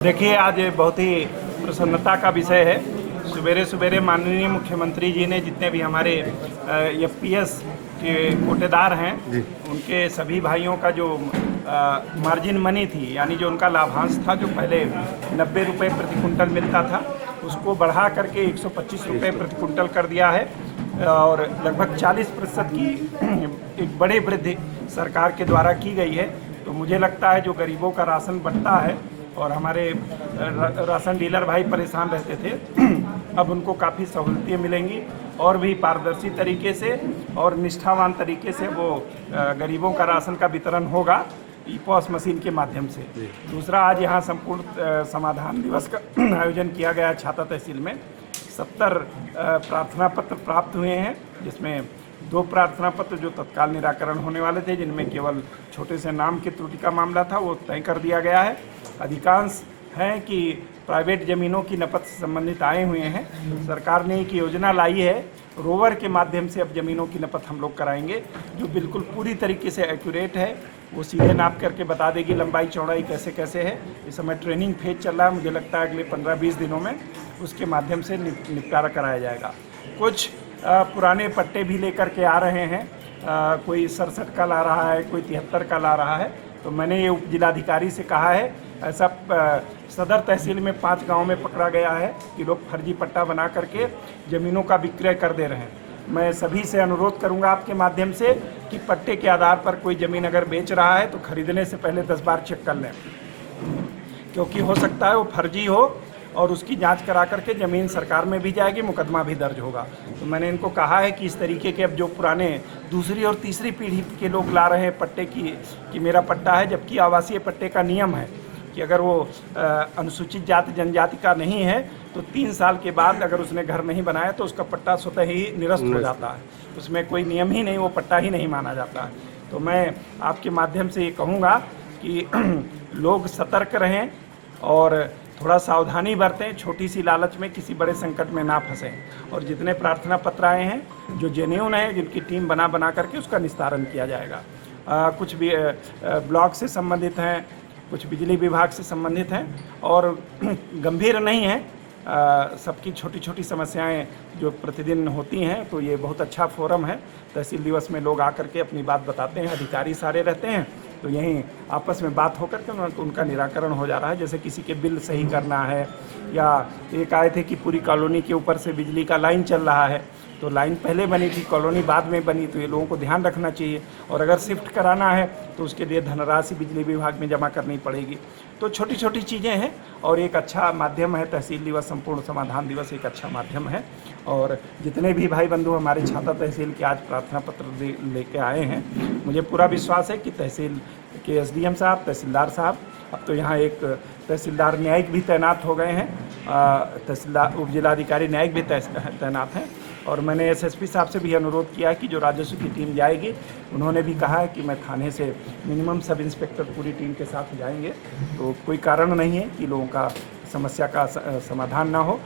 देखिए, आज बहुत ही प्रसन्नता का विषय है। सवेरे सवेरे माननीय मुख्यमंत्री जी ने जितने भी हमारे एफपीएस के कोटेदार हैं उनके सभी भाइयों का जो मार्जिन मनी थी, यानी जो उनका लाभांश था, जो पहले 90 रुपये प्रति कुंटल मिलता था, उसको बढ़ा करके 125 रुपये प्रति कुंटल कर दिया है और लगभग 40% की एक बड़ी वृद्धि सरकार के द्वारा की गई है। तो मुझे लगता है जो गरीबों का राशन बंटता है और हमारे राशन डीलर भाई परेशान रहते थे, अब उनको काफ़ी सहूलतें मिलेंगी और भी पारदर्शी तरीके से और निष्ठावान तरीके से वो गरीबों का राशन का वितरण होगा ई-पॉस मशीन के माध्यम से। दूसरा, आज यहाँ संपूर्ण समाधान दिवस का आयोजन किया गया छाता तहसील में। 70 प्रार्थना पत्र प्राप्त हुए हैं, जिसमें 2 प्रार्थना पत्र जो तत्काल निराकरण होने वाले थे, जिनमें केवल छोटे से नाम की त्रुटि का मामला था, वो तय कर दिया गया है। अधिकांश हैं कि प्राइवेट ज़मीनों की नपत से संबंधित आए हुए हैं। सरकार ने एक योजना लाई है, रोवर के माध्यम से अब ज़मीनों की नपत हम लोग कराएंगे, जो बिल्कुल पूरी तरीके से एक्यूरेट है। वो सीधे नाप करके बता देगी लंबाई चौड़ाई कैसे कैसे है। इस समय ट्रेनिंग फेज चल रहा है, मुझे लगता है अगले 15-20 दिनों में उसके माध्यम से निपटारा कराया जाएगा। कुछ पुराने पट्टे भी लेकर के आ रहे हैं, कोई 67 का ला रहा है, कोई 73 का ला रहा है। तो मैंने ये उप जिलाधिकारी से कहा है, ऐसा सदर तहसील में 5 गांव में पकड़ा गया है कि लोग फर्जी पट्टा बना करके ज़मीनों का विक्रय कर दे रहे हैं। मैं सभी से अनुरोध करूंगा आपके माध्यम से कि पट्टे के आधार पर कोई ज़मीन अगर बेच रहा है तो खरीदने से पहले 10 बार चेक कर लें, क्योंकि हो सकता है वो फर्जी हो और उसकी जांच करा करके ज़मीन सरकार में भी जाएगी, मुकदमा भी दर्ज होगा। तो मैंने इनको कहा है कि इस तरीके के अब जो पुराने दूसरी और तीसरी पीढ़ी के लोग ला रहे हैं पट्टे कि मेरा पट्टा है, जबकि आवासीय पट्टे का नियम है कि अगर वो अनुसूचित जाति जनजाति का नहीं है तो 3 साल के बाद अगर उसने घर नहीं बनाया तो उसका पट्टा स्वतः ही निरस्त हो जाता है। उसमें कोई नियम ही नहीं, वो पट्टा ही नहीं माना जाता है। तो मैं आपके माध्यम से ये कहूँगा कि लोग सतर्क रहें और थोड़ा सावधानी बरतें, छोटी सी लालच में किसी बड़े संकट में ना फंसें। और जितने प्रार्थना पत्र आए हैं जो जेन्युइन हैं, जिनकी टीम बना करके उसका निस्तारण किया जाएगा। कुछ भी ब्लॉक से संबंधित हैं, कुछ बिजली विभाग से संबंधित हैं और गंभीर नहीं हैं। सबकी छोटी छोटी समस्याएं जो प्रतिदिन होती हैं, तो ये बहुत अच्छा फोरम है। तहसील दिवस में लोग आकर के अपनी बात बताते हैं, अधिकारी सारे रहते हैं, तो यहीं आपस में बात होकर के उनका निराकरण हो जा रहा है। जैसे किसी के बिल सही करना है, या एक आए थे कि पूरी कॉलोनी के ऊपर से बिजली का लाइन चल रहा है, तो लाइन पहले बनी थी, कॉलोनी बाद में बनी, तो ये लोगों को ध्यान रखना चाहिए। और अगर शिफ्ट कराना है तो उसके लिए धनराशि बिजली विभाग में जमा करनी पड़ेगी। तो छोटी छोटी चीज़ें हैं और एक अच्छा माध्यम है तहसील दिवस, संपूर्ण समाधान दिवस एक अच्छा माध्यम है। और जितने भी भाई बंधु हमारे छाता तहसील के आज प्रार्थना पत्र लेके आए हैं, मुझे पूरा विश्वास है कि तहसील के एसडीएम साहब, तहसीलदार साहब, अब तो यहाँ एक तहसीलदार न्यायिक भी तैनात हो गए हैं, तहसीलदार उप जिलाधिकारी न्यायिक भी तैनात हैं। और मैंने एसएसपी साहब से भी अनुरोध किया कि जो राजस्व की टीम जाएगी, उन्होंने भी कहा है कि मैं थाने से मिनिमम सब इंस्पेक्टर पूरी टीम के साथ जाएंगे। तो कोई कारण नहीं है कि लोगों का समस्या का समाधान ना हो।